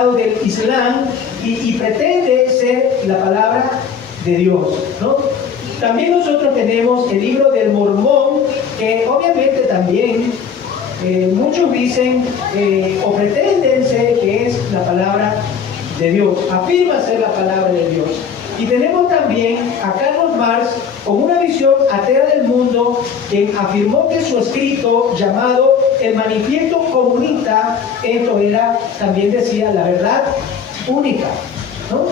lado del Islam y pretende ser la palabra de Dios, ¿no? También nosotros tenemos el libro del Mormón, que obviamente también muchos dicen o pretenden ser que es la palabra de Dios, afirma ser la palabra de Dios. Y tenemos también a Carlos Marx con una visión atea del mundo, quien afirmó que su escrito llamado El Manifiesto Comunista, esto era, también decía, la verdad única, ¿no?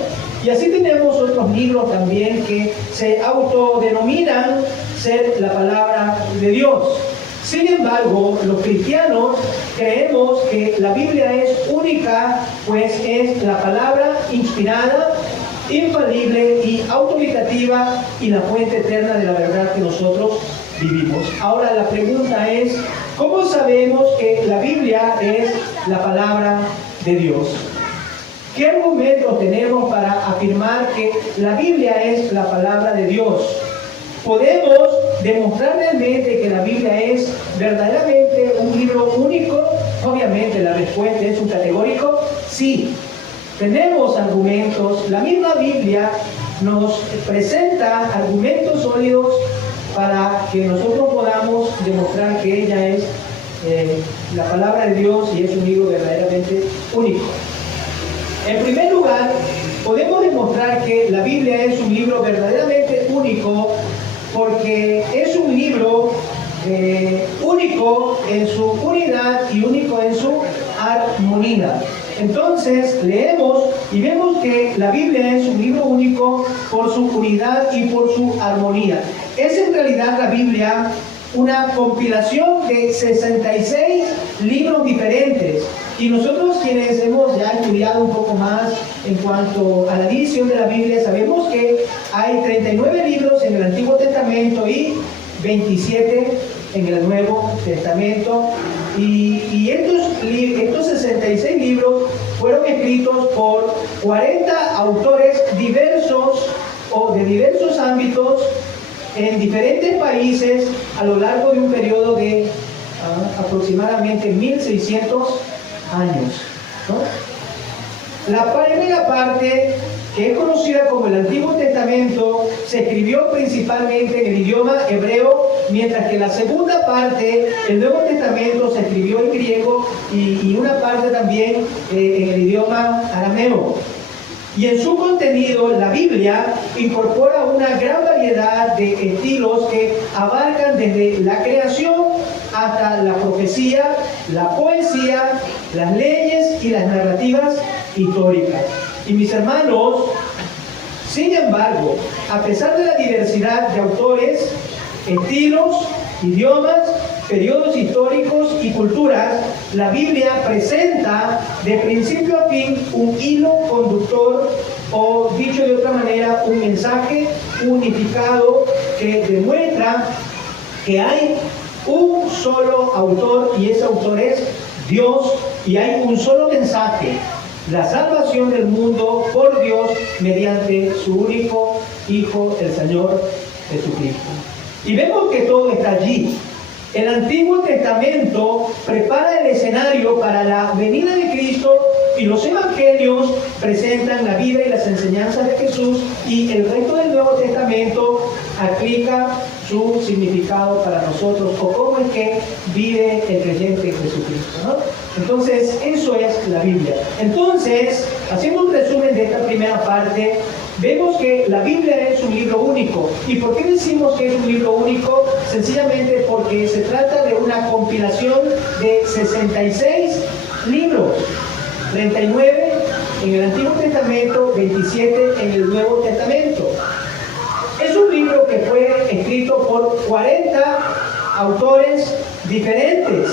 Y así tenemos otros libros también que se autodenominan ser la palabra de Dios. Sin embargo, los cristianos creemos que la Biblia es única, pues es la palabra inspirada, infalible y autoritativa y la fuente eterna de la verdad que nosotros vivimos. Ahora la pregunta es, ¿cómo sabemos que la Biblia es la palabra de Dios? ¿Qué argumentos tenemos para afirmar que la Biblia es la palabra de Dios? ¿Podemos demostrar realmente que la Biblia es verdaderamente un libro único? Obviamente la respuesta es un categórico sí. Tenemos argumentos, la misma Biblia nos presenta argumentos sólidos para que nosotros podamos demostrar que ella es la palabra de Dios y es un libro verdaderamente único. En primer lugar, podemos demostrar que la Biblia es un libro verdaderamente único porque es un libro único en su unidad y único en su armonía. Entonces leemos y vemos que la Biblia es un libro único por su unidad y por su armonía. Es en realidad la Biblia una compilación de 66 libros diferentes. Y nosotros quienes hemos ya estudiado un poco más en cuanto a la división de la Biblia, sabemos que hay 39 libros en el Antiguo Testamento y 27 en el Nuevo Testamento. Y estos 66 libros fueron escritos por 40 autores diversos o de diversos ámbitos en diferentes países a lo largo de un periodo de aproximadamente 1600 años, ¿no? La primera parte, que es conocida como el Antiguo Testamento, se escribió principalmente en el idioma hebreo, mientras que la segunda parte, el Nuevo Testamento, se escribió en griego y una parte también en el idioma arameo. Y en su contenido, la Biblia incorpora una gran variedad de estilos que abarcan desde la creación hasta la profecía, la poesía, las leyes y las narrativas históricas. Y mis hermanos, sin embargo, a pesar de la diversidad de autores, estilos, idiomas, periodos históricos y culturas, la Biblia presenta de principio a fin un hilo conductor o, dicho de otra manera, un mensaje unificado que demuestra que hay un solo autor y ese autor es Dios y hay un solo mensaje: la salvación del mundo por Dios mediante su único Hijo, el Señor Jesucristo. Y vemos que todo está allí. El Antiguo Testamento prepara el escenario para la venida de Cristo y los evangelios presentan la vida y las enseñanzas de Jesús, y el resto del Nuevo Testamento aplica su significado para nosotros o cómo es que vive el creyente en Jesucristo, ¿no? Entonces, eso es la Biblia. Entonces, haciendo un resumen de esta primera parte, vemos que la Biblia es un libro único. ¿Y por qué decimos que es un libro único? Sencillamente porque se trata de una compilación de 66 libros, 39 en el Antiguo Testamento, 27 en el Nuevo Testamento. Es un libro que fue escrito por 40 autores diferentes,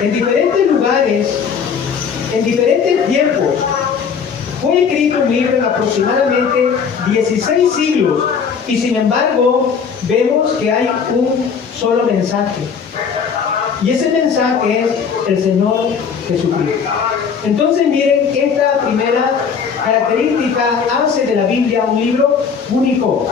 en diferentes lugares, en diferentes tiempos. Fue escrito un libro en aproximadamente 16 siglos y sin embargo vemos que hay un solo mensaje. Y ese mensaje es el Señor Jesucristo. Entonces miren, esta primera característica hace de la Biblia un libro único.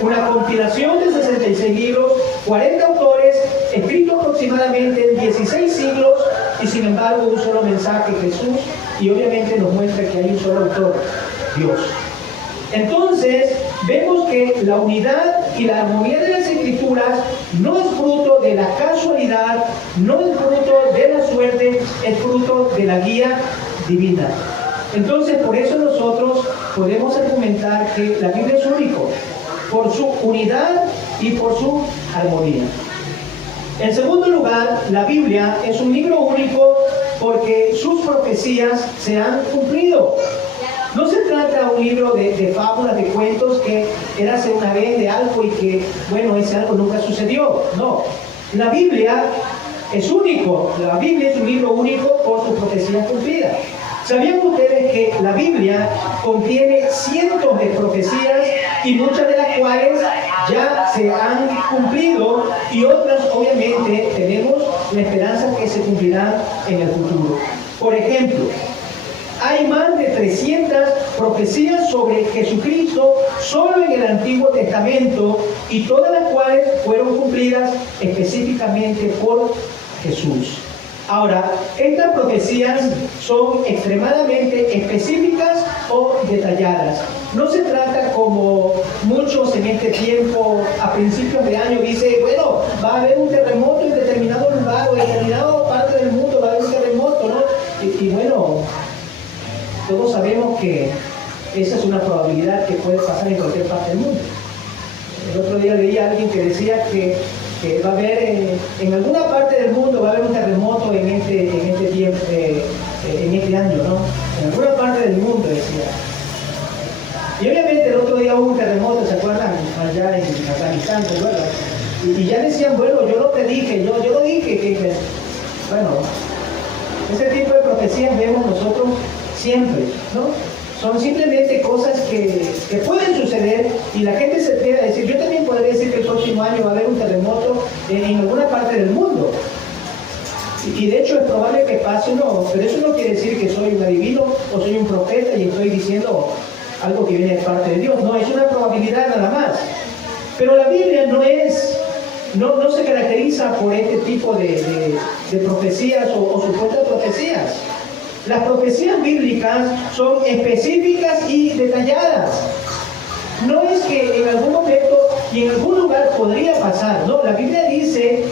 Una compilación de 66 libros, 40 autores, escrito aproximadamente en 16 siglos y sin embargo un solo mensaje: Jesús y obviamente nos muestra que hay un solo autor, Dios. Entonces, vemos que la unidad y la armonía de las Escrituras no es fruto de la casualidad, no es fruto de la suerte, es fruto de la guía divina. Entonces, por eso nosotros podemos argumentar que la Biblia es único, por su unidad y por su armonía. En segundo lugar, la Biblia es un libro único porque sus profecías se han cumplido. No se trata de un libro de fábulas, de cuentos que érase una vez de algo y que, bueno, ese algo nunca sucedió. No, la Biblia es único. La Biblia es un libro único por sus profecías cumplidas. ¿Sabían ustedes que la Biblia contiene cientos de profecías y muchas de las cuales ya se han cumplido y otras obviamente tenemos la esperanza que se cumplirán en el futuro? Por ejemplo, hay más de 300 profecías sobre Jesucristo solo en el Antiguo Testamento y todas las cuales fueron cumplidas específicamente por Jesús. Ahora, estas profecías son extremadamente específicas o detalladas. No se trata como muchos en este tiempo, a principios de año, dicen, bueno, va a haber un terremoto en determinado lugar o en determinada parte del mundo va a haber un terremoto, ¿no? Y bueno, todos sabemos que esa es una probabilidad que puede pasar en cualquier parte del mundo. El otro día leí a alguien que decía que va a haber en alguna parte del mundo va a haber un terremoto en este tiempo, en este año, ¿no? En alguna parte del mundo, decía. Y obviamente el otro día hubo un terremoto, ¿se acuerdan? Allá en Afganistán, ¿se acuerdan? Y ya decían, bueno, yo lo predije, yo lo dije, que bueno, ese tipo de profecías vemos nosotros siempre, ¿no? Son simplemente cosas que pueden suceder y la gente se atreve a decir, yo también podría decir que el próximo año va a haber un terremoto en alguna parte del mundo. Y de hecho es probable que pase, no, pero eso no quiere decir que soy un adivino o soy un profeta y estoy diciendo algo que viene de parte de Dios. No, es una probabilidad nada más. Pero la Biblia no se caracteriza por este tipo de profecías o supuestas profecías. Las profecías bíblicas son específicas y detalladas. No es que en algún momento y en algún lugar podría pasar, no, la Biblia dice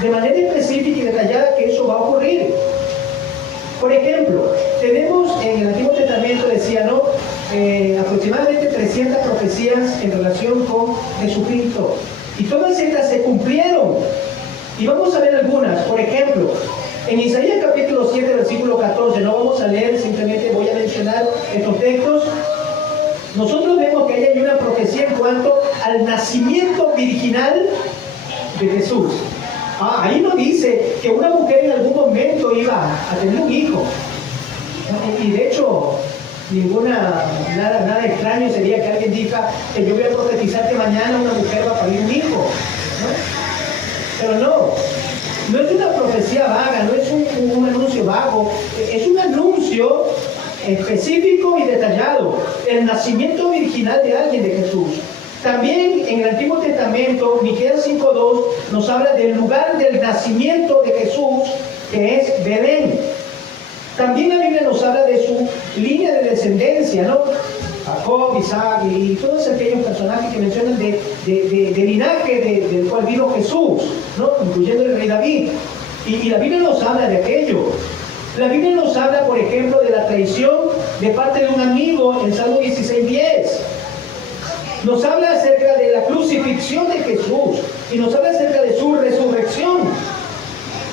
de manera específica y detallada que eso va a ocurrir. Por ejemplo, tenemos en el Antiguo Testamento, decía, ¿no? Aproximadamente 300 profecías en relación con Jesucristo. Y todas estas se cumplieron. Y vamos a ver algunas. Por ejemplo, en Isaías capítulo 7, versículo 14, no vamos a leer, simplemente voy a mencionar estos textos. Nosotros vemos que hay una profecía en cuanto al nacimiento virginal de Jesús. Ahí no dice que una mujer en algún momento iba a tener un hijo. Y de hecho, nada extraño sería que alguien diga que yo voy a profetizar que mañana una mujer va a parir un hijo, ¿no? Pero no es una profecía vaga, no es un anuncio vago, es un anuncio específico y detallado, el nacimiento virginal de alguien, de Jesús. También en el Antiguo Testamento, Miqueas 5:2 nos habla del lugar del nacimiento de Jesús, que es Belén. También la Biblia nos habla de su línea de descendencia, ¿no? Jacob, Isaac y todos aquellos personajes que mencionan de linaje del cual vino Jesús, ¿no? Incluyendo el rey David. Y la Biblia nos habla de aquello. La Biblia nos habla, por ejemplo, de la traición de parte de un amigo en Salmo 16:10. Nos habla acerca de la crucifixión de Jesús y nos habla acerca de su resurrección,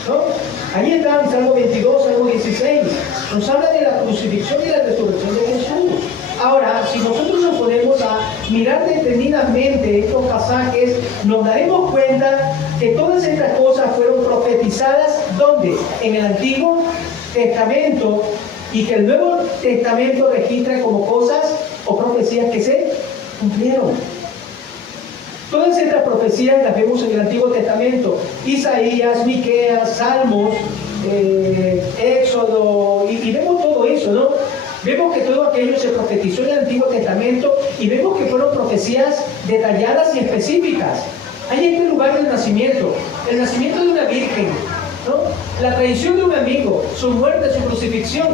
¿no? Ahí está en Salmo 22, Salmo 16. Nos habla de la crucifixión y la resurrección de Jesús. Ahora, si nosotros nos ponemos a mirar detenidamente estos pasajes, nos daremos cuenta que todas estas cosas fueron profetizadas, ¿dónde? En el Antiguo Testamento, y que el Nuevo Testamento registra como cosas o profecías que se cumplieron. Todas estas profecías las vemos en el Antiguo Testamento: Isaías, Miqueas, Salmos, Éxodo, y vemos todo eso, ¿no? Vemos que todo aquello se profetizó en el Antiguo Testamento y vemos que fueron profecías detalladas y específicas. Hay este lugar del nacimiento, el nacimiento de una virgen, ¿no? La traición de un amigo, su muerte, su crucifixión,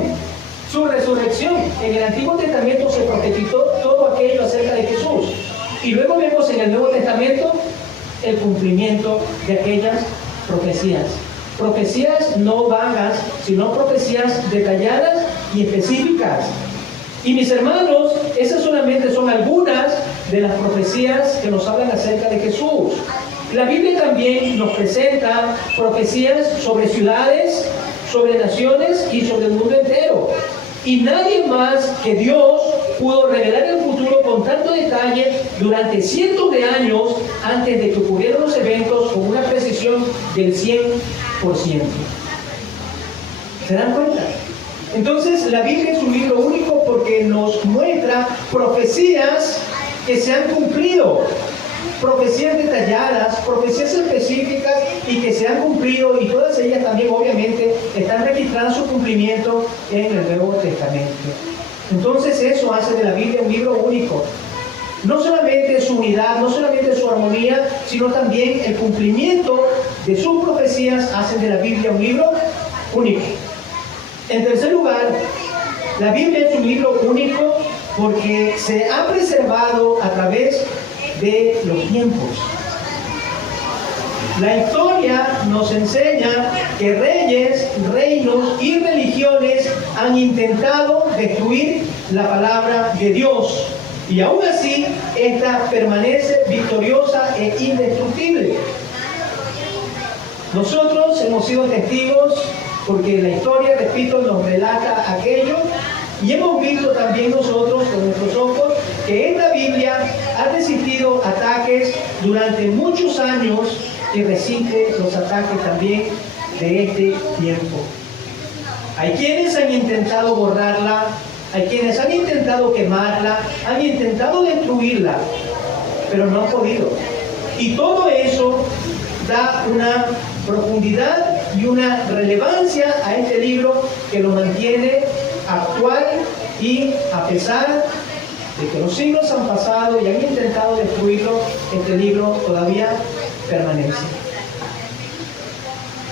su resurrección. En el Antiguo Testamento se profetizó todo aquello acerca de Jesús. Y luego vemos en el Nuevo Testamento el cumplimiento de aquellas profecías. Profecías no vagas, sino profecías detalladas y específicas. Y mis hermanos, esas solamente son algunas de las profecías que nos hablan acerca de Jesús. La Biblia también nos presenta profecías sobre ciudades, sobre naciones y sobre el mundo entero. Y nadie más que Dios pudo revelar el futuro con tanto detalle durante cientos de años antes de que ocurrieran los eventos con una precisión del 100%. ¿Se dan cuenta? Entonces la Biblia es un libro único porque nos muestra profecías que se han cumplido, profecías detalladas, profecías específicas y que se han cumplido, y todas ellas también obviamente están registradas su cumplimiento en el Nuevo Testamento. Entonces eso hace de la Biblia un libro único. No solamente su unidad, no solamente su armonía, sino también el cumplimiento de sus profecías hacen de la Biblia un libro único. En tercer lugar, la Biblia es un libro único porque se ha preservado a través de los tiempos. La historia nos enseña que reyes, reinos y religiones han intentado destruir la palabra de Dios, y aún así esta permanece victoriosa e indestructible. Nosotros hemos sido testigos porque la historia, repito, nos relata aquello, y hemos visto también nosotros con nuestros ojos que esta Biblia ha resistido ataques durante muchos años y resiste los ataques también de este tiempo. Hay quienes han intentado borrarla, hay quienes han intentado quemarla, han intentado destruirla, pero no han podido. Y todo eso da una profundidad y una relevancia a este libro que lo mantiene actual, y a pesar de que los siglos han pasado y han intentado destruirlo, este libro todavía permanece.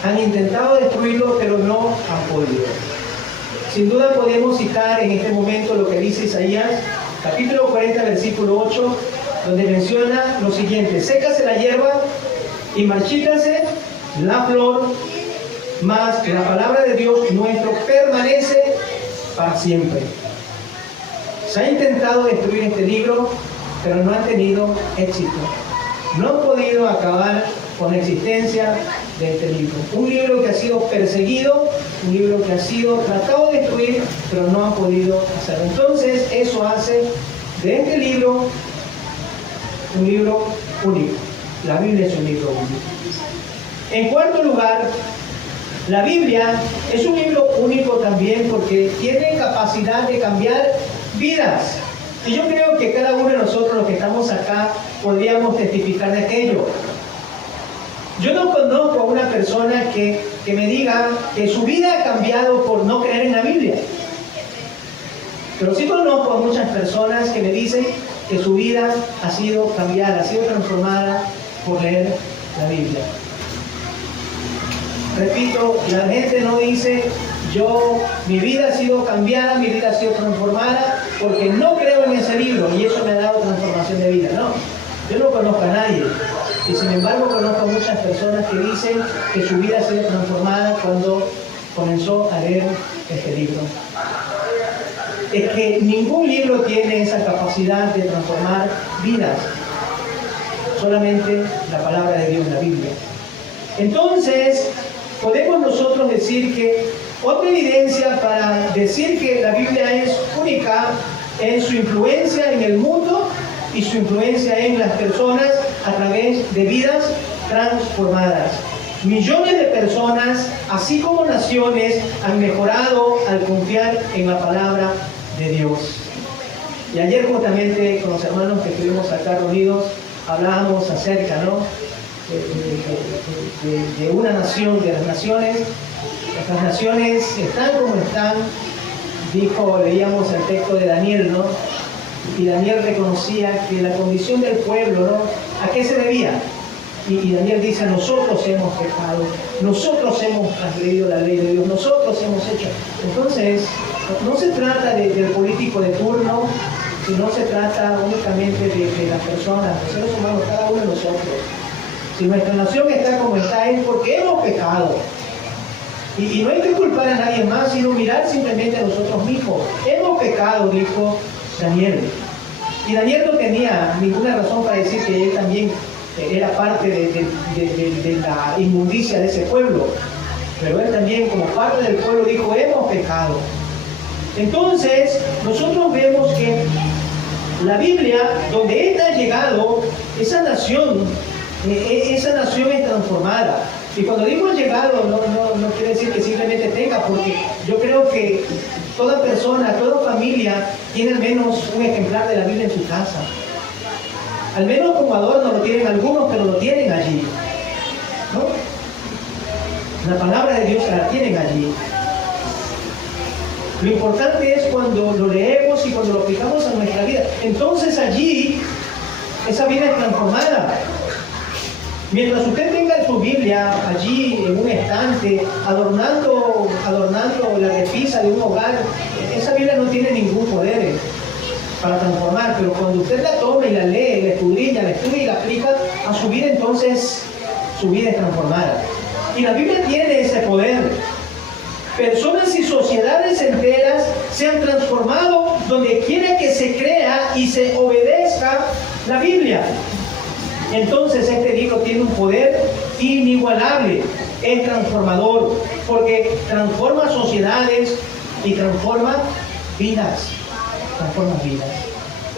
Han intentado destruirlo, pero no han podido. Sin duda podemos citar en este momento lo que dice Isaías, capítulo 40, versículo 8, donde menciona lo siguiente: sécase la hierba y marchítase la flor, mas la palabra de Dios nuestro permanece para siempre. Se ha intentado destruir este libro, pero no han tenido éxito. No han podido acabar con la existencia de este libro. Un libro que ha sido perseguido, un libro que ha sido tratado de destruir, pero no han podido hacerlo. Entonces, eso hace de este libro un libro único. La Biblia es un libro único. En cuarto lugar, la Biblia es un libro único también porque tiene capacidad de cambiar vidas. Y yo creo que cada uno de nosotros, los que estamos acá, podríamos testificar de aquello. Yo no conozco a una persona que me diga que su vida ha cambiado por no creer en la Biblia. Pero sí conozco a muchas personas que me dicen que su vida ha sido cambiada, ha sido transformada por leer la Biblia. Repito, la gente no dice: mi vida ha sido cambiada, mi vida ha sido transformada porque no creo en ese libro y eso me ha dado transformación de vida. No, yo no conozco a nadie. Y sin embargo conozco a muchas personas que dicen que su vida ha sido transformada cuando comenzó a leer este libro. Es que ningún libro tiene esa capacidad de transformar vidas. Solamente la palabra de Dios, la Biblia. Entonces, podemos nosotros decir que otra evidencia para decir que la Biblia es única es su influencia en el mundo y su influencia en las personas a través de vidas transformadas. Millones de personas, así como naciones, han mejorado al confiar en la palabra de Dios. Y ayer justamente con los hermanos que estuvimos acá reunidos, hablábamos acerca, ¿no?, de una nación, de las naciones. Las naciones están como están, leíamos el texto de Daniel, ¿no? Y Daniel reconocía que la condición del pueblo, ¿no?, ¿a qué se debía? Y Daniel dice: nosotros hemos pecado, nosotros hemos transgredido la ley de Dios, nosotros hemos hecho. Entonces, No se trata del político de turno, sino se trata únicamente de las personas, los seres humanos, cada uno de nosotros. Si nuestra nación está como está es porque hemos pecado. Y no hay que culpar a nadie más, sino mirar simplemente a nosotros mismos. Hemos pecado, dijo Daniel. Y Daniel no tenía ninguna razón para decir que él también era parte de la inmundicia de ese pueblo. Pero él también, como parte del pueblo, dijo, hemos pecado. Entonces, nosotros vemos que la Biblia, donde él ha llegado, esa nación es transformada. Y cuando digo llegado, no quiere decir que simplemente tenga, porque yo creo que toda persona, toda familia tiene al menos un ejemplar de la Biblia en su casa. Al menos como adorno lo tienen algunos, pero lo tienen allí, ¿no? La palabra de Dios la tienen allí. Lo importante es cuando lo leemos y cuando lo aplicamos a nuestra vida. Entonces allí, esa vida es transformada. Mientras usted tenga su Biblia allí en un estante, adornando la repisa de un hogar, esa Biblia no tiene ningún poder para transformar. Pero cuando usted la toma y la lee, la estudia y la aplica a su vida, entonces su vida es transformada. Y la Biblia tiene ese poder. Personas y sociedades enteras se han transformado donde quiera que se crea y se obedezca la Biblia. Entonces este libro tiene un poder inigualable, es transformador, porque transforma sociedades y transforma vidas.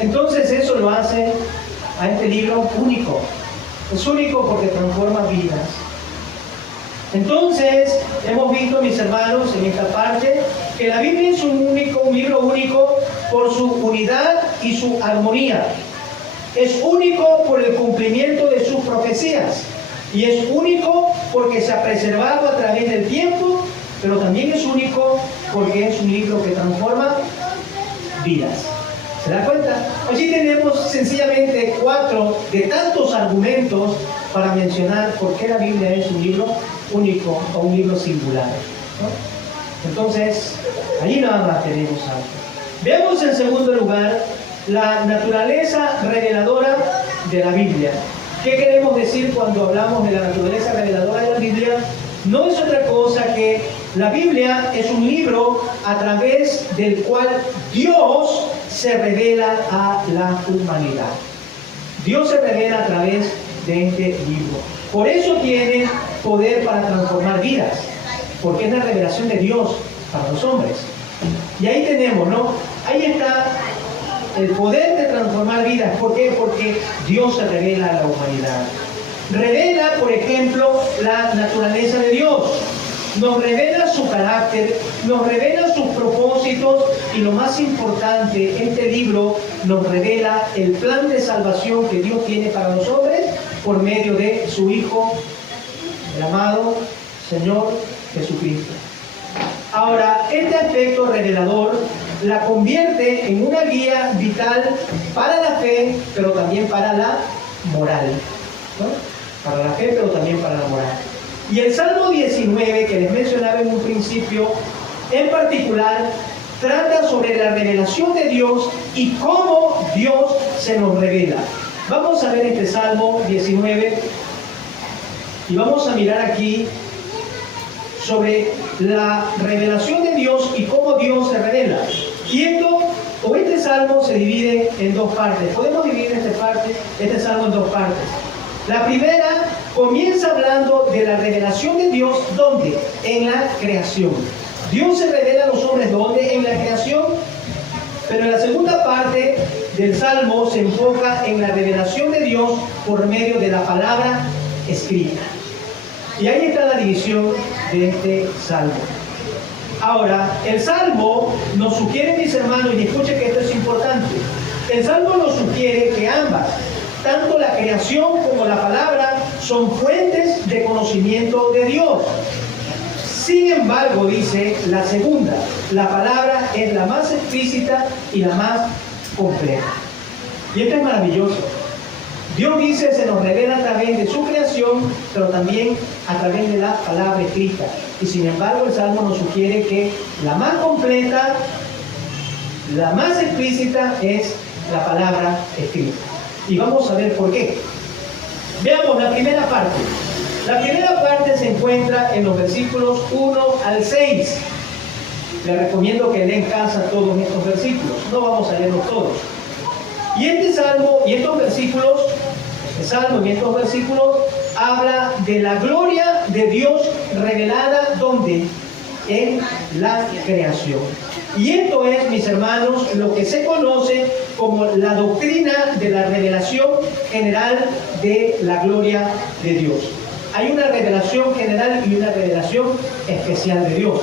Entonces eso lo hace a este libro único. Es único porque transforma vidas. Entonces, hemos visto, mis hermanos, en esta parte, que la Biblia es un libro único por su unidad y su armonía. Es único por el cumplimiento de sus profecías. Y es único porque se ha preservado a través del tiempo, pero también es único porque es un libro que transforma vidas. ¿Se da cuenta? Allí tenemos sencillamente 4 de tantos argumentos para mencionar por qué la Biblia es un libro único o un libro singular, ¿no? Entonces, allí nada más tenemos algo. Veamos en segundo lugar la naturaleza reveladora de la Biblia. ¿Qué queremos decir cuando hablamos de la naturaleza reveladora de la Biblia? No es otra cosa que la Biblia es un libro a través del cual Dios se revela a la humanidad. Dios se revela a través de este libro. Por eso tiene poder para transformar vidas, porque es la revelación de Dios para los hombres. Y ahí tenemos, ¿no? Ahí está el poder de transformar vidas. ¿Por qué? Porque Dios se revela a la humanidad. Revela, por ejemplo, la naturaleza de Dios. Nos revela su carácter, nos revela sus propósitos y lo más importante, este libro nos revela el plan de salvación que Dios tiene para los hombres por medio de su Hijo, el amado Señor Jesucristo. Ahora, este aspecto revelador la convierte en una guía vital para la fe, pero también para la moral, ¿no? Para la fe, pero también para la moral. Y el Salmo 19, que les mencionaba en un principio, en particular, trata sobre la revelación de Dios y cómo Dios se nos revela. Vamos a ver este Salmo 19 y vamos a mirar aquí sobre la revelación de Dios y cómo Dios se revela. Y este Salmo se divide en 2 partes. Podemos dividir este Salmo en 2 partes. La primera comienza hablando de la revelación de Dios, ¿dónde? En la creación. Dios se revela a los hombres, ¿dónde? En la creación. Pero en la segunda parte del Salmo se enfoca en la revelación de Dios por medio de la palabra escrita. Y ahí está la división de este Salmo. Ahora, el Salmo nos sugiere, mis hermanos, y escuchen que esto es importante, el Salmo nos sugiere que ambas, tanto la creación como la palabra, son fuentes de conocimiento de Dios. Sin embargo, dice la segunda, la palabra es la más explícita y la más completa. Y esto es maravilloso. Dios dice, se nos revela a través de su creación, pero también a través de la palabra escrita. Y sin embargo, el Salmo nos sugiere que la más completa La más explícita es la palabra escrita. Y vamos a ver por qué. Veamos la primera parte. La primera parte se encuentra en los versículos 1 al 6. Les recomiendo que lean en casa todos estos versículos. No vamos a leerlos todos. Y este salmo y estos versículos, habla de la gloria de Dios revelada ¿dónde? En la creación. Y esto es, mis hermanos, lo que se conoce como la doctrina de la revelación general de la gloria de Dios. Hay una revelación general y una revelación especial de Dios.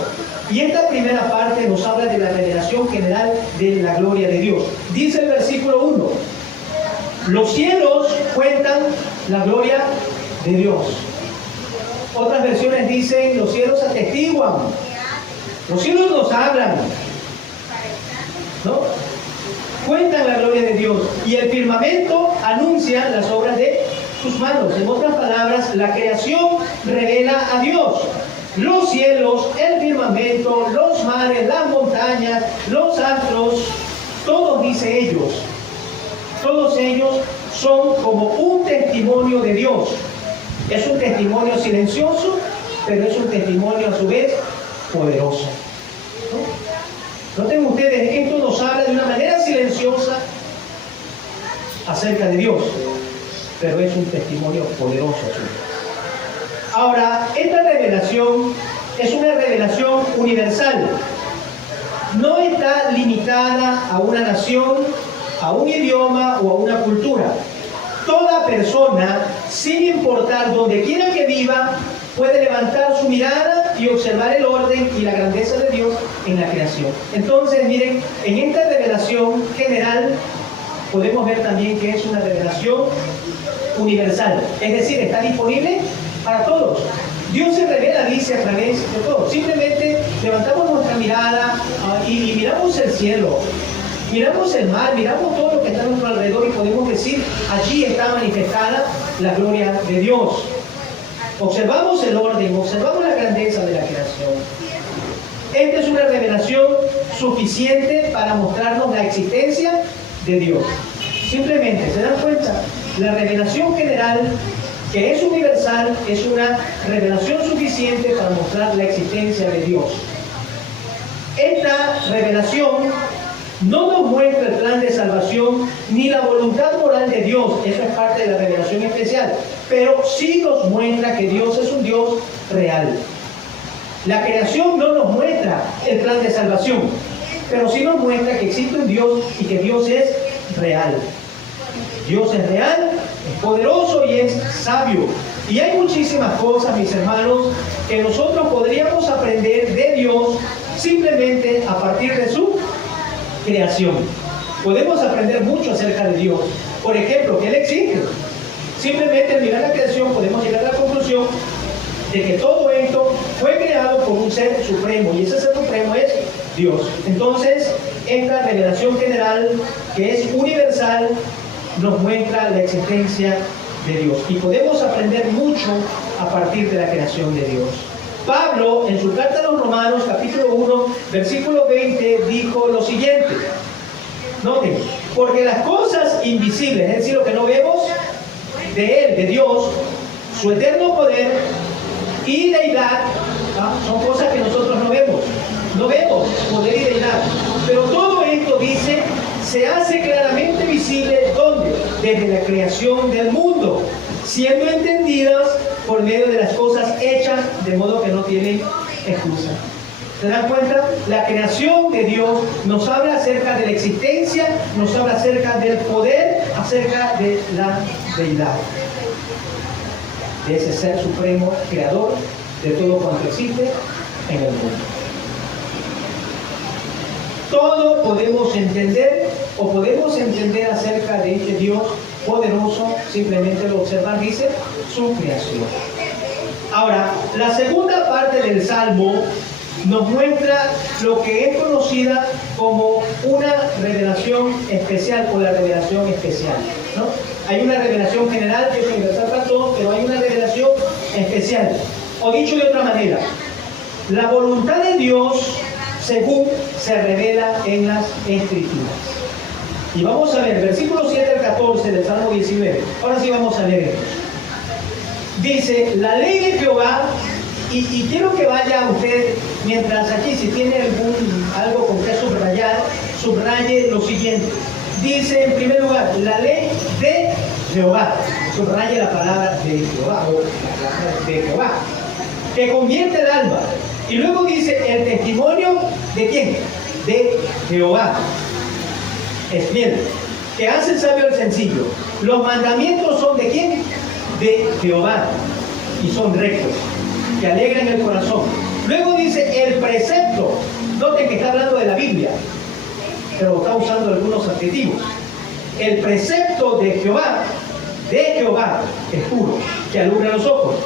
Y esta primera parte nos habla de la revelación general de la gloria de Dios. Dice el versículo 1, los cielos cuentan la gloria de Dios. Otras versiones dicen, los cielos atestiguan. Los cielos nos hablan, ¿no? Cuentan la gloria de Dios. Y el firmamento anuncia las obras de sus manos. En otras palabras, la creación revela a Dios. Los cielos, el firmamento, los mares, las montañas, los astros, todos, dice ellos, todos ellos son como un testimonio de Dios. Es un testimonio silencioso, pero es un testimonio a su vez poderoso. ¿No? Noten ustedes, esto nos habla de una manera silenciosa acerca de Dios, pero es un testimonio poderoso. Ahora, esta revelación es una revelación universal. No está limitada a una nación, a un idioma o a una cultura. Toda persona, sin importar donde quiera que viva, puede levantar su mirada y observar el orden y la grandeza de Dios en la creación. Entonces, miren, en esta revelación general podemos ver también que es una revelación universal. Es decir, está disponible para todos. Dios se revela, dice, a través de todos. Simplemente levantamos nuestra mirada y miramos el cielo. Miramos el mar, miramos todo lo que está a nuestro alrededor y podemos decir, allí está manifestada la gloria de Dios. Observamos el orden, observamos la grandeza de la creación. Esta es una revelación suficiente para mostrarnos la existencia de Dios. Simplemente, ¿se dan cuenta? La revelación general, que es universal, es una revelación suficiente para mostrar la existencia de Dios. Esta revelación no nos muestra el plan de salvación ni la voluntad moral de Dios, eso es parte de la revelación especial, pero sí nos muestra que Dios es un Dios real. La creación no nos muestra el plan de salvación, pero sí nos muestra que existe un Dios y que Dios es real. Dios es real, es poderoso y es sabio. Y hay muchísimas cosas, mis hermanos, que nosotros podríamos aprender de Dios simplemente a partir de su creación. Podemos aprender mucho acerca de Dios. Por ejemplo, que Él existe. Simplemente al mirar la creación podemos llegar a la conclusión de que todo esto fue creado por un ser supremo, y ese ser supremo es Dios. Entonces, esta revelación general, que es universal, nos muestra la existencia de Dios. Y podemos aprender mucho a partir de la creación de Dios. Pablo, en su carta a los Romanos, capítulo 1, versículo 20, dijo lo siguiente. Noten, porque las cosas invisibles, es decir, lo que no vemos de Él, de Dios, su eterno poder y deidad, son cosas que nosotros no vemos. No vemos poder y deidad. Pero todo esto, dice, se hace claramente visible, ¿dónde? Desde la creación del mundo, siendo entendidas por medio de las cosas hechas, de modo que no tienen excusa. ¿Se dan cuenta? La creación de Dios nos habla acerca de la existencia, nos habla acerca del poder, acerca de la deidad, de ese ser supremo, creador de todo cuanto existe en el mundo. Todo podemos entender o podemos entender acerca de este Dios poderoso, simplemente lo observar, dice, su creación. Ahora, la segunda parte del Salmo nos muestra lo que es conocida como una revelación especial o la revelación especial, ¿no? Hay una revelación general que es universal para todos, pero hay una revelación especial. O dicho de otra manera, la voluntad de Dios, según se revela en las Escrituras. Y vamos a ver, versículo 7 al 14 del Salmo 19. Ahora sí vamos a leer. Dice, la ley de Jehová, y quiero que vaya usted, mientras aquí, si tiene algo con que subrayar, subraye lo siguiente. Dice en primer lugar, la ley de Jehová. Subraye la palabra de Jehová, o la palabra de Jehová, que convierte el alma. Y luego dice, el testimonio de ¿quién? De Jehová. Es fiel, que hace sabio al sencillo. Los mandamientos son ¿de quién? De Jehová, y son rectos, que alegran el corazón. Luego dice el precepto. Noten que está hablando de la Biblia, pero está usando algunos adjetivos. El precepto de Jehová es puro, que alumbra los ojos.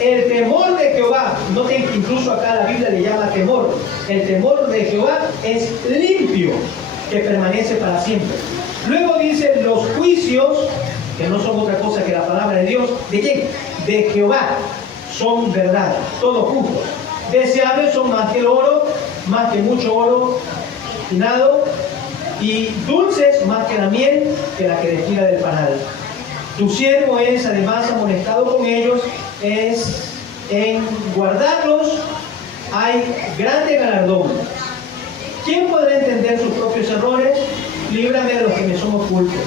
El temor de Jehová, noten que incluso acá la Biblia le llama temor. El temor de Jehová es limpio, que permanece para siempre. Luego dice los juicios, que no son otra cosa que la palabra de Dios. ¿De quién? De Jehová. Son verdad, todos justos. Deseables son más que el oro, más que mucho oro refinado, y dulces más que la miel, que la que destila del panal. Tu siervo es además amonestado con ellos, es en guardarlos hay grande galardón. ¿Quién podrá entender sus propios errores? Líbrame de los que me son ocultos.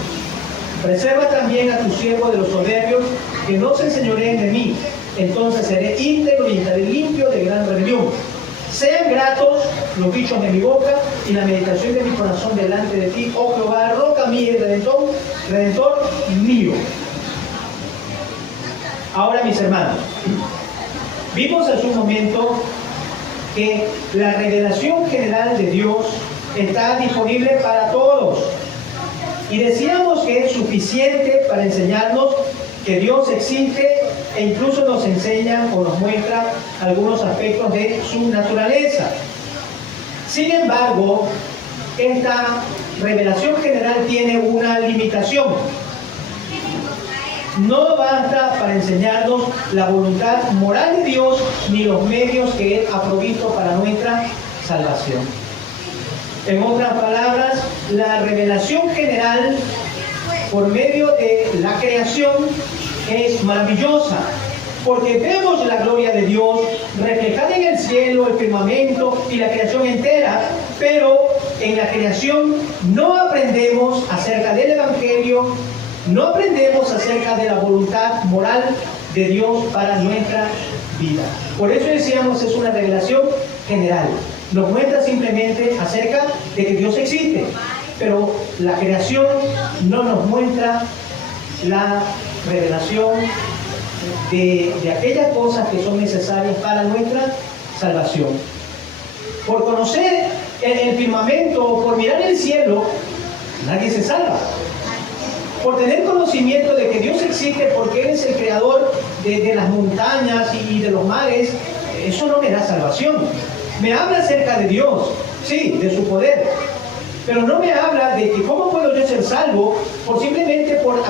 Preserva también a tu siervo de los soberbios, que no se enseñoreen de mí. Entonces seré íntegro y estaré limpio de gran rebelión. Sean gratos los dichos de mi boca y la meditación de mi corazón delante de ti, oh Jehová, roca mía y redentor mío. Ahora, mis hermanos, vimos hace un momento que la revelación general de Dios está disponible para todos. Y decíamos que es suficiente para enseñarnos que Dios existe, e incluso nos enseña o nos muestra algunos aspectos de su naturaleza. Sin embargo, esta revelación general tiene una limitación. No basta para enseñarnos la voluntad moral de Dios ni los medios que Él ha provisto para nuestra salvación. En otras palabras, la revelación general por medio de la creación es maravillosa, porque vemos la gloria de Dios reflejada en el cielo, el firmamento y la creación entera, pero en la creación no aprendemos acerca del Evangelio, no aprendemos acerca de la voluntad moral de Dios para nuestra vida. Por eso decíamos, es una revelación general. Nos muestra simplemente acerca de que Dios existe, pero la creación no nos muestra la revelación de aquellas cosas que son necesarias para nuestra salvación. Por conocer el firmamento o por mirar el cielo, nadie se salva. Por tener conocimiento de que Dios existe porque Él es el creador de las montañas y de los mares, eso no me da salvación. Me habla acerca de Dios, sí, de su poder, pero no me habla de que cómo puedo yo ser salvo simplemente por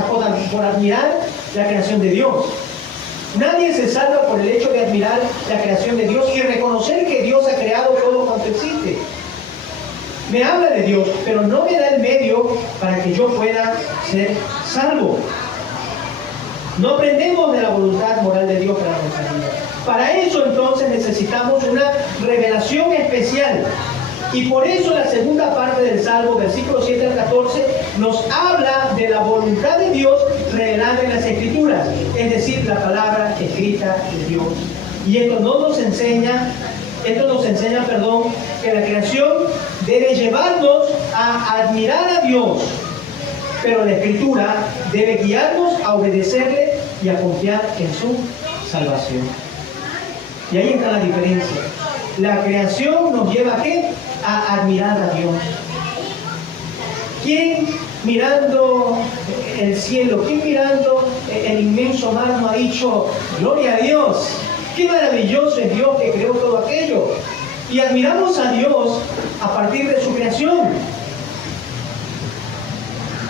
admirar la creación de Dios. Nadie se salva por el hecho de admirar la creación de Dios y reconocer que Dios ha creado todo cuanto existe. Me habla de Dios, pero no me da el medio para que yo pueda ser salvo. No aprendemos de la voluntad moral de Dios para nuestra vida. Para eso entonces necesitamos una revelación especial. Y por eso la segunda parte del Salmo, versículos 7 al 14, nos habla de la voluntad de Dios revelada en las Escrituras, es decir, la palabra escrita de Dios. Y esto nos enseña, que la creación debe llevarnos a admirar a Dios, pero la Escritura debe guiarnos a obedecerle y a confiar en su salvación. Y ahí está la diferencia. La creación nos lleva ¿a qué? A admirar a Dios. ¿Quién mirando el cielo, quién mirando el inmenso mar no ha dicho, gloria a Dios, qué maravilloso es Dios que creó todo aquello? Y admiramos a Dios a partir de su creación.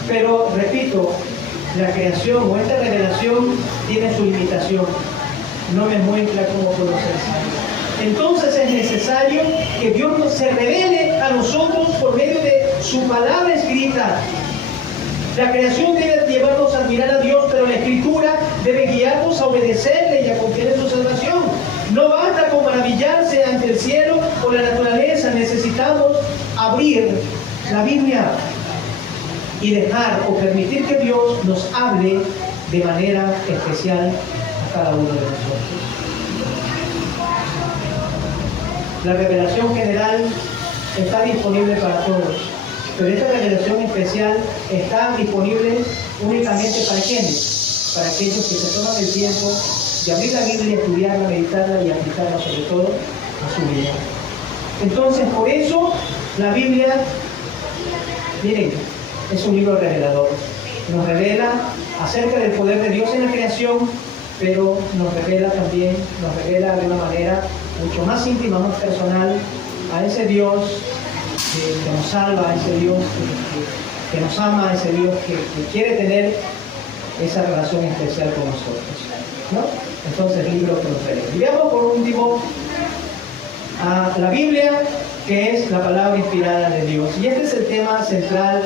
Pero, repito, la creación o esta revelación tiene su limitación. No me muestra cómo puedo ser salvo. Entonces es necesario que Dios se revele a nosotros por medio de su palabra escrita. La creación debe llevarnos a admirar a Dios, pero la Escritura debe guiarnos a obedecerle y a confiar en su salvación. No basta con maravillarse ante el cielo o la naturaleza, necesitamos abrir la Biblia y dejar o permitir que Dios nos hable de manera especial a cada uno de nosotros. La revelación general está disponible para todos, pero esta revelación especial está disponible únicamente para quienes, para aquellos que se toman el tiempo de abrir la Biblia, estudiarla, meditarla y aplicarla sobre todo a su vida. Entonces, por eso la Biblia, miren, es un libro revelador. Nos revela acerca del poder de Dios en la creación, pero nos revela también, nos revela de una manera mucho más íntima, más personal, a ese Dios que nos salva, a ese Dios que nos ama, a ese Dios que quiere tener esa relación especial con nosotros, ¿no? Entonces, libro que nos revela. Y veamos por último a la Biblia, que es la palabra inspirada de Dios. Y este es el tema central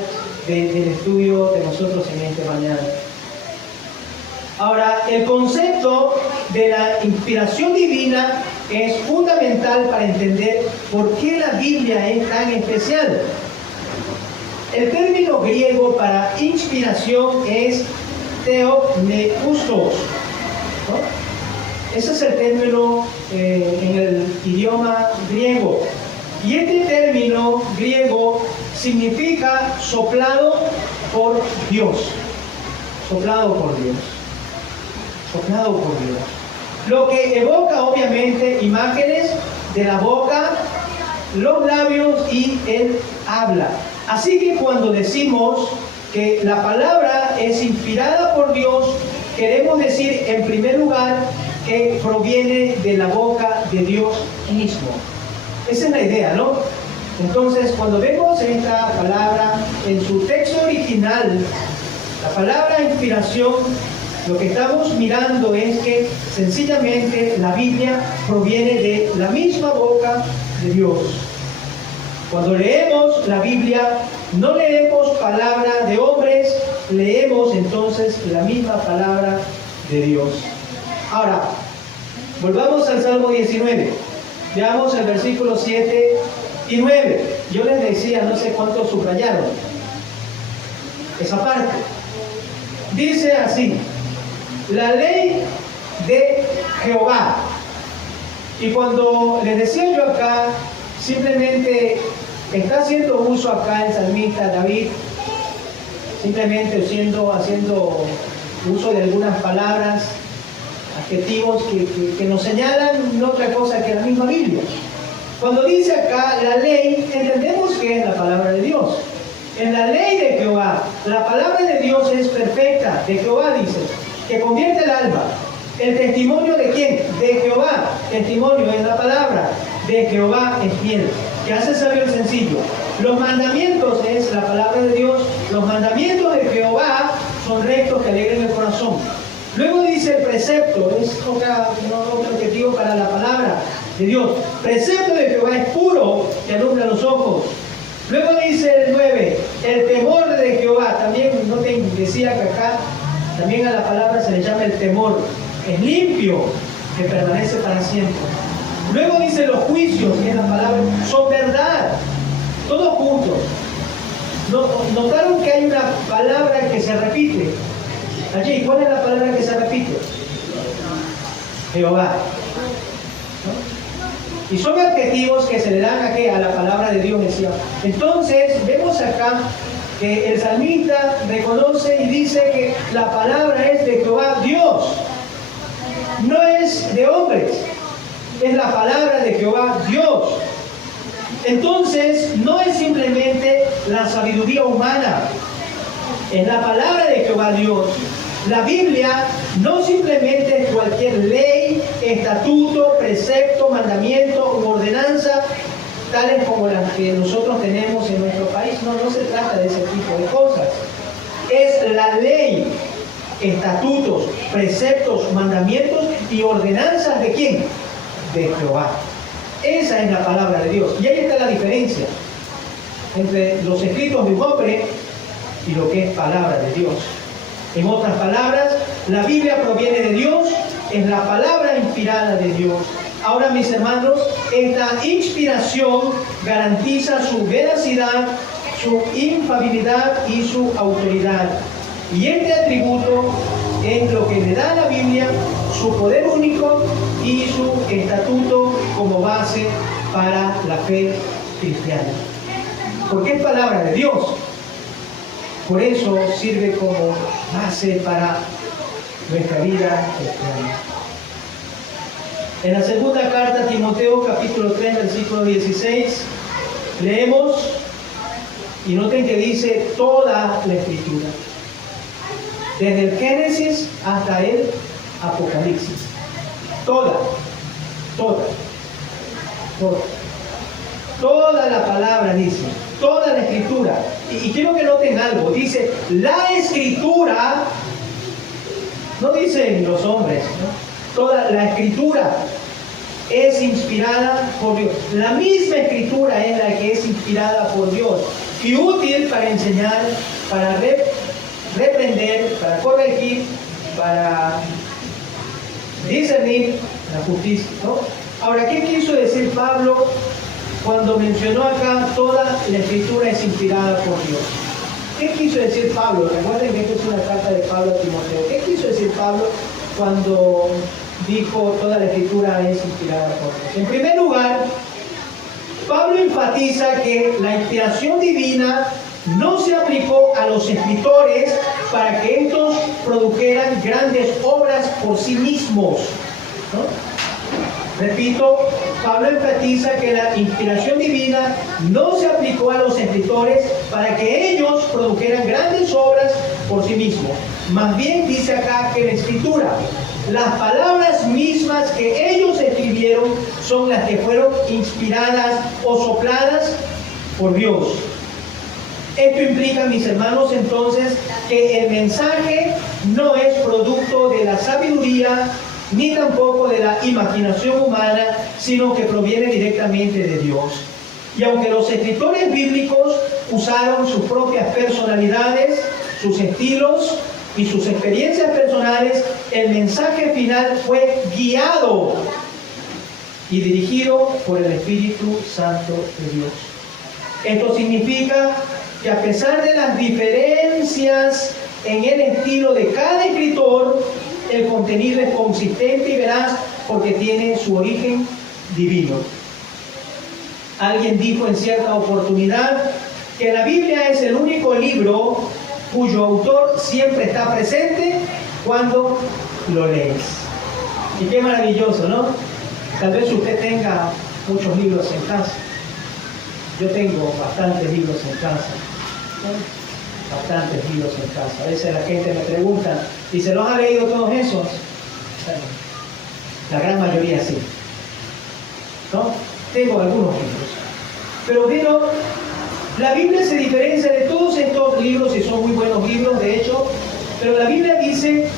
del estudio de nosotros en esta mañana. Ahora, el concepto de la inspiración divina es fundamental para entender por qué la Biblia es tan especial. El término griego para inspiración es theopneustos, ¿no? Ese es el término en el idioma griego. Y este término griego significa soplado por Dios. Soplado por Dios. Soplado por Dios. Lo que evoca obviamente imágenes de la boca, los labios y el habla. Así que cuando decimos que la palabra es inspirada por Dios, queremos decir en primer lugar que proviene de la boca de Dios mismo. Esa es la idea, ¿no? Entonces, cuando vemos esta palabra en su texto original, la palabra inspiración, lo que estamos mirando es que sencillamente la Biblia proviene de la misma boca de Dios. Cuando leemos la Biblia, no leemos palabra de hombres, leemos entonces la misma palabra de Dios. Ahora, volvamos al Salmo 19. Veamos el versículo 7 y 9. Yo les decía, no sé cuántos subrayaron esa parte. Dice así: la ley de Jehová. Y cuando les decía yo acá, simplemente está haciendo uso acá el salmista David, simplemente haciendo uso de algunas palabras, adjetivos que nos señalan no otra cosa que la misma Biblia. Cuando dice acá la ley, entendemos que es la palabra de Dios. En la ley de Jehová, la palabra de Dios es perfecta. De Jehová dice, que convierte el alma. ¿El testimonio de quién? De Jehová. Testimonio es la palabra. De Jehová es fiel, que hace sabio el sencillo. Los mandamientos es la palabra de Dios. Los mandamientos de Jehová son rectos que alegran el corazón. Luego dice el precepto, es otro objetivo para la palabra de Dios. Precepto de Jehová es puro, que alumbra los ojos. Luego dice el 9, el temor de Jehová. También decía que acá también a la palabra se le llama el temor. Es limpio, que permanece para siempre. Luego dice los juicios, que es la palabra, son verdad. Todos juntos. ¿Notaron que hay una palabra que se repite? Allí, ¿cuál es la palabra que se repite? Jehová. ¿No? Y son adjetivos que se le dan a la palabra de Dios, decía. Entonces, vemos acá que el salmista reconoce y dice que la palabra es de Jehová Dios. No es de hombres, es la palabra de Jehová Dios. Entonces, no es simplemente la sabiduría humana, es la palabra de Jehová Dios. La Biblia no simplemente es cualquier ley, estatuto, precepto, mandamiento u ordenanza, tales como las que nosotros tenemos en nuestro país. No se trata de ese tipo de cosas. Es la ley, estatutos, preceptos, mandamientos y ordenanzas ¿de quién? De Jehová. Esa es la palabra de Dios. Y ahí está la diferencia entre los escritos de un hombre y lo que es palabra de Dios. En otras palabras, la Biblia proviene de Dios, es la palabra inspirada de Dios. Ahora, mis hermanos, esta inspiración garantiza su veracidad, su infalibilidad y su autoridad. Y este atributo es lo que le da a la Biblia su poder único y su estatuto como base para la fe cristiana. Porque es palabra de Dios. Por eso sirve como base para nuestra vida cristiana. En la segunda carta a Timoteo, capítulo 3, versículo 16, leemos, y noten que dice toda la Escritura, desde el Génesis hasta el Apocalipsis. Toda la palabra dice, toda la Escritura. Y quiero que noten algo, dice, la Escritura, no dicen los hombres, ¿no? Toda la Escritura es inspirada por Dios. La misma Escritura es la que es inspirada por Dios y útil para enseñar, para reprender, para corregir, para discernir la justicia, ¿no? Ahora, ¿qué quiso decir Pablo cuando mencionó acá toda la Escritura es inspirada por Dios? ¿Qué quiso decir Pablo? Recuerden que esta es una carta de Pablo a Timoteo. ¿Qué quiso decir Pablo cuando dijo toda la Escritura es inspirada por Dios? En primer lugar, Pablo enfatiza que la inspiración divina no se aplicó a los escritores para que estos produjeran grandes obras por sí mismos, ¿no? Repito, Pablo enfatiza que la inspiración divina no se aplicó a los escritores para que ellos produjeran grandes obras por sí mismos. Más bien dice acá que la Escritura, las palabras mismas que ellos escribieron son las que fueron inspiradas o sopladas por Dios. Esto implica, mis hermanos, entonces, que el mensaje no es producto de la sabiduría ni tampoco de la imaginación humana, sino que proviene directamente de Dios. Y aunque los escritores bíblicos usaron sus propias personalidades, sus estilos y sus experiencias personales, el mensaje final fue guiado y dirigido por el Espíritu Santo de Dios. Esto significa que a pesar de las diferencias en el estilo de cada escritor, el contenido es consistente y veraz porque tiene su origen divino. Alguien dijo en cierta oportunidad que la Biblia es el único libro cuyo autor siempre está presente cuando lo lees. Y qué maravilloso, ¿no? Tal vez usted tenga muchos libros en casa. Yo tengo bastantes libros en casa, ¿no? Bastantes libros en casa. A veces la gente me pregunta, ¿y se los ha leído todos esos? Bueno, la gran mayoría sí, ¿no? Tengo algunos libros. Pero la Biblia se diferencia de todos estos libros, y son muy buenos libros, de hecho, pero la Biblia dice,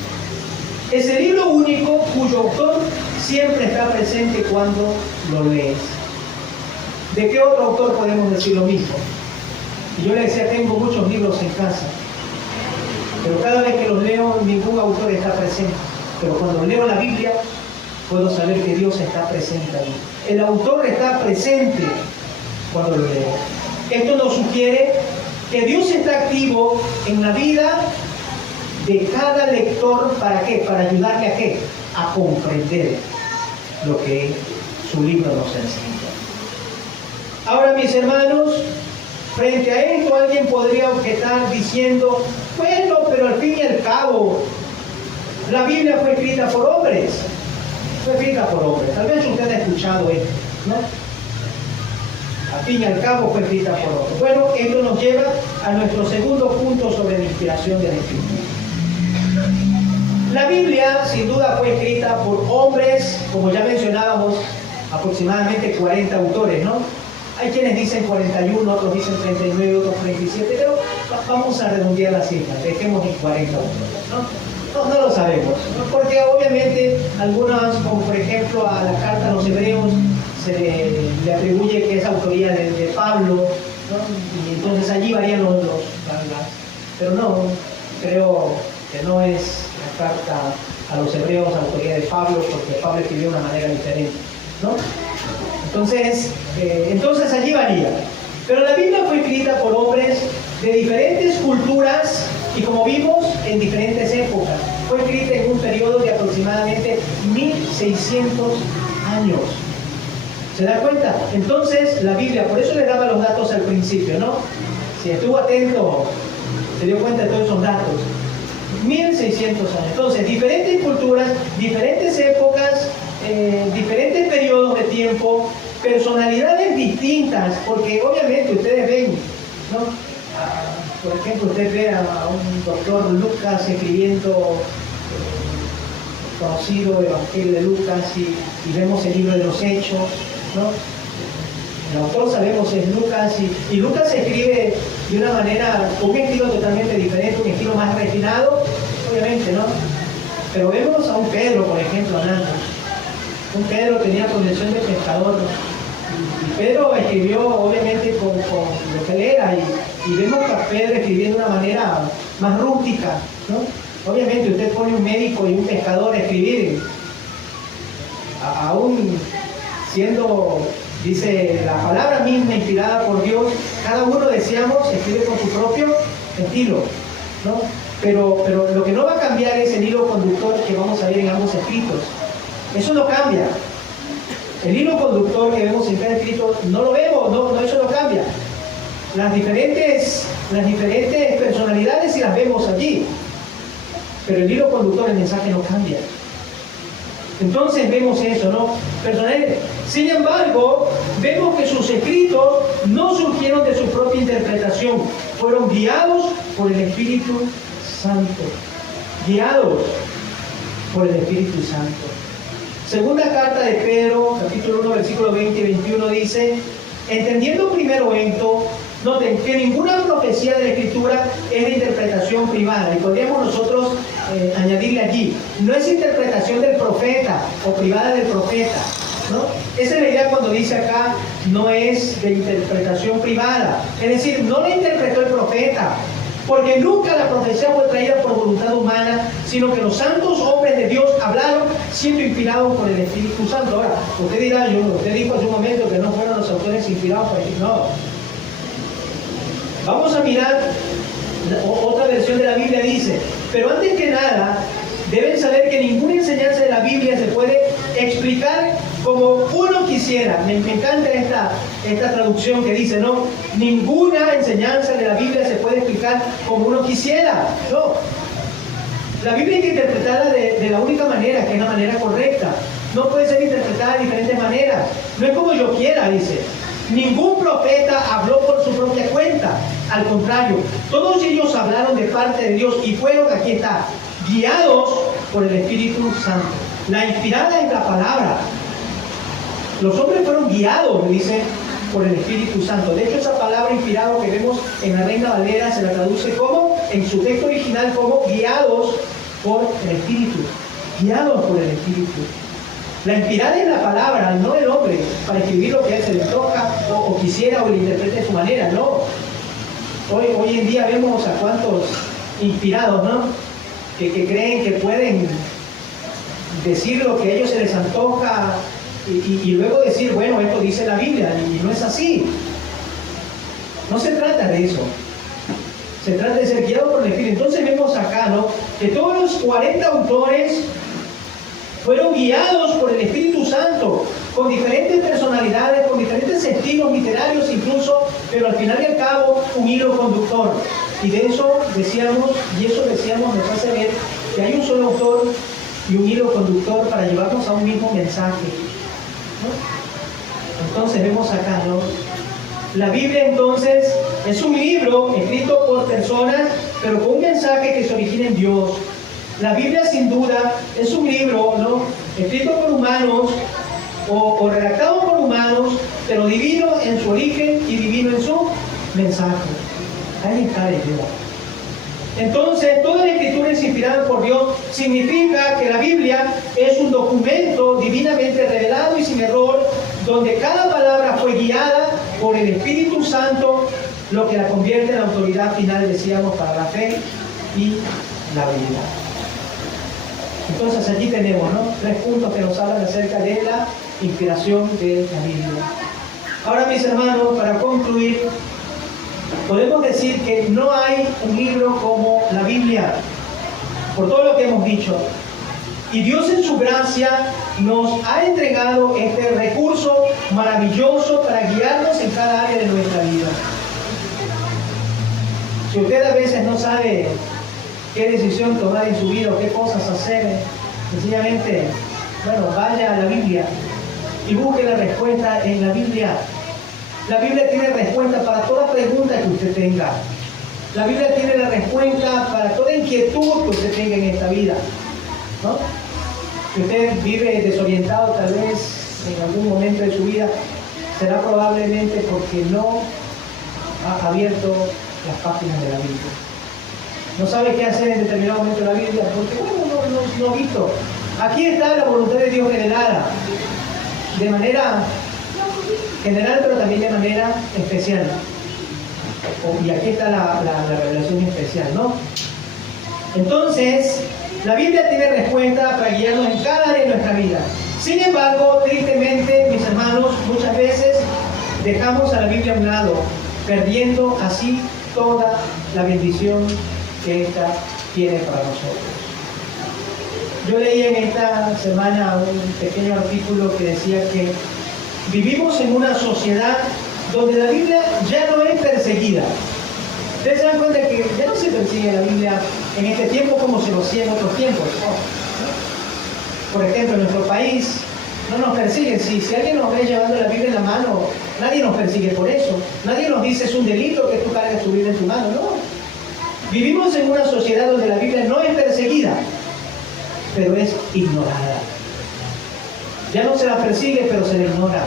es el libro único cuyo autor siempre está presente cuando lo lees. ¿De qué otro autor podemos decir lo mismo? Y yo le decía, tengo muchos libros en casa, pero cada vez que los leo, ningún autor está presente. Pero cuando leo la Biblia, puedo saber que Dios está presente ahí. El autor está presente cuando lo leo. Esto nos sugiere que Dios está activo en la vida de cada lector. ¿Para qué? Para ayudarle a qué? A comprender lo que su libro nos enseña. Ahora, mis hermanos, frente a esto alguien podría objetar diciendo, bueno, pero al fin y al cabo, la Biblia fue escrita por hombres. Fue escrita por hombres. Tal vez usted ha escuchado esto, ¿no? Al fin y al cabo fue escrita por hombres. Bueno, esto nos lleva a nuestro segundo punto sobre la inspiración de la Escritura. La Biblia, sin duda, fue escrita por hombres, como ya mencionábamos, aproximadamente 40 autores, ¿no? Hay quienes dicen 41, otros dicen 39, otros 37, pero vamos a redondear las cifras, dejemos en 40 autores, ¿no? No lo sabemos, ¿no? Porque obviamente algunas, como por ejemplo a la carta a los Hebreos, le atribuye que es autoría de Pablo, ¿no? Y entonces allí varían pero no, creo que no es la carta a los hebreos autoría de Pablo, porque Pablo escribió de una manera diferente, ¿no? Entonces allí varía. Pero la Biblia fue escrita por hombres de diferentes culturas y, como vimos, en diferentes épocas. Fue escrita en un periodo de aproximadamente 1600 años. ¿Se da cuenta? Entonces la Biblia, por eso le daba los datos al principio, ¿no? Si estuvo atento, se dio cuenta de todos esos datos. 1600 años. Entonces, diferentes culturas, diferentes épocas, diferentes periodos de tiempo, personalidades distintas, porque obviamente ustedes ven, ¿no? Por ejemplo, usted ve a un doctor Lucas escribiendo conocido Evangelio de Lucas y vemos el libro de los Hechos, ¿no? El autor sabemos es Lucas y Lucas escribe de una manera, un estilo totalmente diferente, un estilo más refinado, obviamente, ¿no? Pero vemos a un Pedro, por ejemplo, hablando. Un Pedro tenía condición de pescador, y Pedro escribió obviamente con lo que él era, y vemos a Pedro escribiendo de una manera más rústica, ¿no? Obviamente usted pone un médico y un pescador a escribir, aún siendo, dice la palabra misma inspirada por Dios, cada uno, decíamos, escribe con su propio estilo, ¿no? Pero lo que no va a cambiar es el hilo conductor que vamos a ver en ambos escritos. Eso no cambia. El hilo conductor que vemos en cada escrito no lo vemos, no, eso no cambia. Las diferentes personalidades sí las vemos allí, pero el hilo conductor, el mensaje no cambia. Entonces vemos eso, ¿no? Personalmente. Sin embargo, vemos que sus escritos no surgieron de su propia interpretación, fueron guiados por el Espíritu Santo. Guiados por el Espíritu Santo. Segunda carta de Pedro, capítulo 1, versículo 20 y 21 dice: entendiendo primero esto, noten que ninguna profecía de la Escritura es de interpretación privada. Y podríamos nosotros añadirle allí, no es interpretación del profeta o privada del profeta, ¿no? Esa es la idea cuando dice acá, no es de interpretación privada. Es decir, no la interpretó el profeta, porque nunca la profecía fue traída por voluntad humana, sino que los santos hombres de Dios hablaron siendo inspirados por el Espíritu Santo. Ahora, usted dirá, usted dijo hace un momento que no fueron los autores inspirados por el Espíritu. No. Vamos a mirar, otra versión de la Biblia dice: pero antes que nada, deben saber que ninguna enseñanza de la Biblia se puede explicar como uno quisiera. Me encanta esta traducción que dice, no, ninguna enseñanza de la Biblia se puede explicar como uno quisiera. No. La Biblia hay que interpretarla de la única manera, que es la manera correcta. No puede ser interpretada de diferentes maneras. No es como yo quiera, dice. Ningún profeta habló por su propia cuenta. Al contrario, todos ellos hablaron de parte de Dios y fueron, aquí está, guiados por el Espíritu Santo. La inspirada es la palabra. Los hombres fueron guiados, dice, por el Espíritu Santo. De hecho, esa palabra inspirado que vemos en la Reina Valera se la traduce como, en su texto original, como guiados por el Espíritu. Guiados por el Espíritu. La inspirada es la palabra, no el hombre, para escribir lo que a él se le toca o quisiera o le interprete de su manera, no. Hoy en día vemos a cuantos inspirados, ¿no? Que creen que pueden decir lo que a ellos se les antoja y luego decir, bueno, esto dice la Biblia, y no es así. No se trata de eso. Se trata de ser guiado por el Espíritu. Entonces vemos acá, ¿no? Que todos los 40 autores fueron guiados por el Espíritu Santo, con diferentes personalidades, con diferentes estilos literarios incluso, pero al final y al cabo un hilo conductor. Y de eso decíamos, nos hace ver que hay un solo autor y un hilo conductor para llevarnos a un mismo mensaje, ¿no? Entonces vemos acá, ¿no? La Biblia entonces es un libro escrito por personas, pero con un mensaje que se origina en Dios. La Biblia sin duda es un libro, ¿no?, escrito por humanos o redactado por humanos, pero divino en su origen y divino en su mensaje. Ahí está la idea. Entonces, toda la escritura es inspirada por Dios. Significa que la Biblia es un documento divinamente revelado y sin error donde cada palabra fue guiada por el Espíritu Santo, lo que la convierte en la autoridad final, decíamos, para la fe y la vida. Entonces aquí tenemos, ¿no?, 3 puntos que nos hablan acerca de la inspiración de la Biblia. Ahora, mis hermanos, para concluir, podemos decir que no hay un libro como la Biblia, por todo lo que hemos dicho. Y Dios en su gracia nos ha entregado este recurso maravilloso para guiarnos en cada área de nuestra vida. Si usted a veces no sabe qué decisión tomar en su vida o qué cosas hacer, sencillamente, bueno, vaya a la Biblia y busque la respuesta en la Biblia. La Biblia tiene respuesta para toda pregunta que usted tenga. La Biblia tiene la respuesta para toda inquietud que usted tenga en esta vida, ¿no? Si usted vive desorientado tal vez en algún momento de su vida, será probablemente porque no ha abierto las páginas de la Biblia. No sabe qué hacer en determinado momento de la Biblia porque no ha visto. Aquí está la voluntad de Dios revelada de manera general, pero también de manera especial. Y aquí está la revelación especial, ¿no? Entonces, la Biblia tiene respuesta para guiarnos en cada área de nuestra vida. Sin embargo, tristemente, mis hermanos, muchas veces dejamos a la Biblia a un lado, perdiendo así toda la bendición que esta tiene para nosotros. Yo leí en esta semana un pequeño artículo que decía que vivimos en una sociedad donde la Biblia ya no es perseguida. Ustedes se dan cuenta que ya no se persigue la Biblia en este tiempo como se lo hacía en otros tiempos, ¿no? Por ejemplo, en nuestro país no nos persiguen. Si alguien nos ve llevando la Biblia en la mano, nadie nos persigue por eso. Nadie nos dice es un delito que tú cargues tu Biblia en tu mano, no. Vivimos en una sociedad donde la Biblia no es perseguida, pero es ignorada. Ya no se la persigue, pero se la ignora.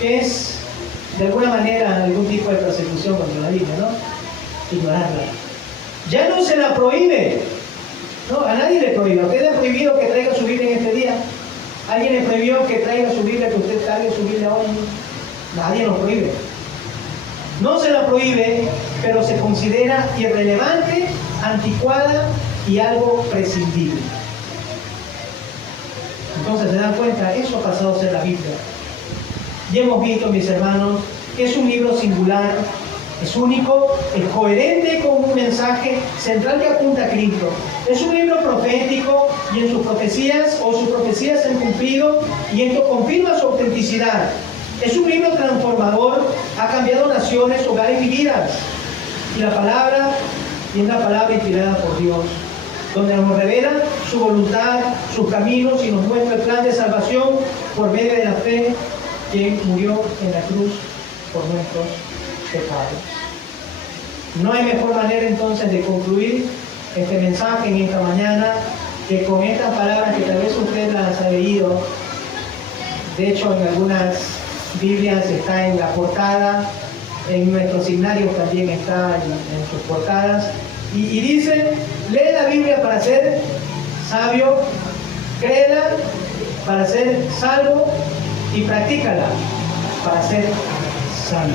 Es, de alguna manera, algún tipo de persecución contra la Biblia, ¿no? Ignorarla. Ya no se la prohíbe. No, a nadie le prohíbe. ¿A usted le ha prohibido que traiga su Biblia en este día? ¿Alguien le prohibió que traiga su Biblia, que usted cargue su Biblia hoy? Nadie lo prohíbe. No se la prohíbe, pero se considera irrelevante, anticuada y algo prescindible. Entonces, ¿se dan cuenta? Eso ha pasado a ser la Biblia. Y hemos visto, mis hermanos, que es un libro singular, es único, es coherente con un mensaje central que apunta a Cristo. Es un libro profético y en sus profecías se han cumplido y esto confirma su autenticidad. Es un libro transformador, ha cambiado naciones, hogares y vidas. Y la palabra, y es la palabra inspirada por Dios, donde nos revela su voluntad, sus caminos y nos muestra el plan de salvación por medio de la fe, quien murió en la cruz por nuestros pecados. No hay mejor manera entonces de concluir este mensaje en esta mañana que con estas palabras que tal vez usted las ha leído. De hecho, en algunas Biblias está en la portada, en nuestros signarios también está en sus portadas. Y dice, lee la Biblia para ser sabio, créela para ser salvo y practícala para ser sano.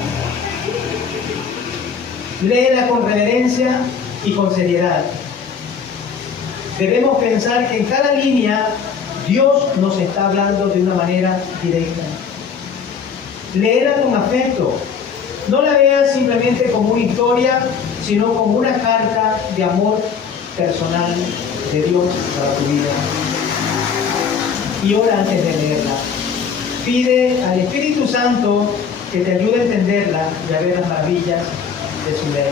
Léela con reverencia y con seriedad. Debemos pensar que en cada línea Dios nos está hablando de una manera directa. Léela con afecto. No la veas simplemente como una historia, sino como una carta de amor personal de Dios para tu vida. Y ora antes de leerla. Pide al Espíritu Santo que te ayude a entenderla y a ver las maravillas de su ley.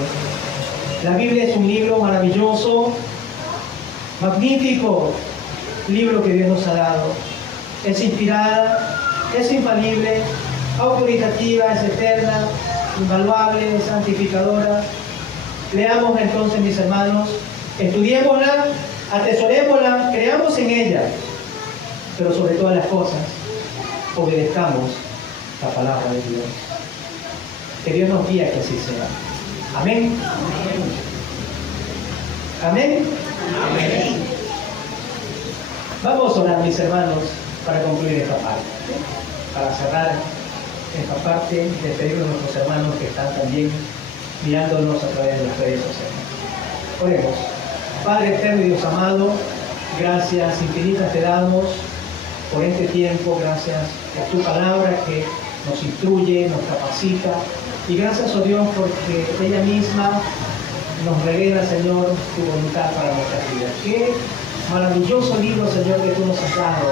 La Biblia es un libro maravilloso, magnífico libro que Dios nos ha dado. Es inspirada, es infalible, autoritativa, es eterna, invaluable, santificadora. Leamos entonces, mis hermanos, estudiémosla, atesorémosla, creamos en ella, pero sobre todas las cosas, obedezcamos la palabra de Dios. Que Dios nos guíe que así sea. Amén. Amén. Amén. Vamos a orar, mis hermanos, para concluir esta parte. para cerrar esta parte, despedir a nuestros hermanos que están también mirándonos a través de las redes sociales. Oremos. Padre eterno y Dios amado, gracias infinitas te damos por este tiempo, gracias por tu palabra que nos instruye, nos capacita, y gracias, oh Dios, porque ella misma nos revela, Señor, tu voluntad para nuestras vidas. Qué maravilloso libro, Señor, que tú nos has dado.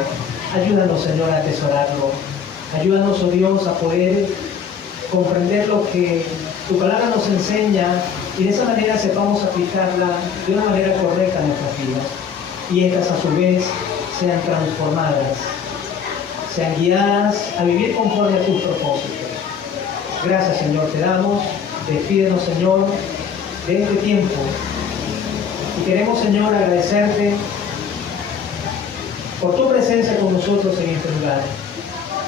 Ayúdanos, Señor, a atesorarlo. Ayúdanos, oh Dios, a poder comprender lo que tu palabra nos enseña y de esa manera sepamos aplicarla de una manera correcta en nuestras vidas. Y estas, a su vez, sean transformadas, sean guiadas a vivir conforme a tus propósitos. Gracias, Señor, te damos. Despídenos, Señor, de este tiempo. Y queremos, Señor, agradecerte por tu presencia con nosotros en este lugar.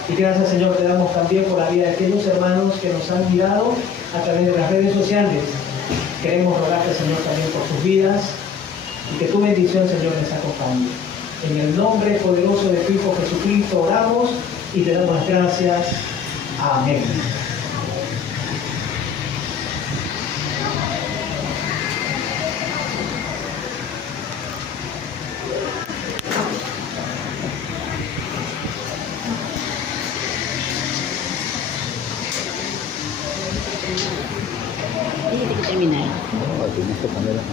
Y gracias, Señor, te damos también por la vida de aquellos hermanos que nos han mirado a través de las redes sociales. Queremos rogarte, Señor, también por sus vidas y que tu bendición, Señor, les acompañe. En el nombre poderoso de tu Hijo Jesucristo oramos y te damos las gracias. Amén. Tienes que terminar. No, tienes que poner las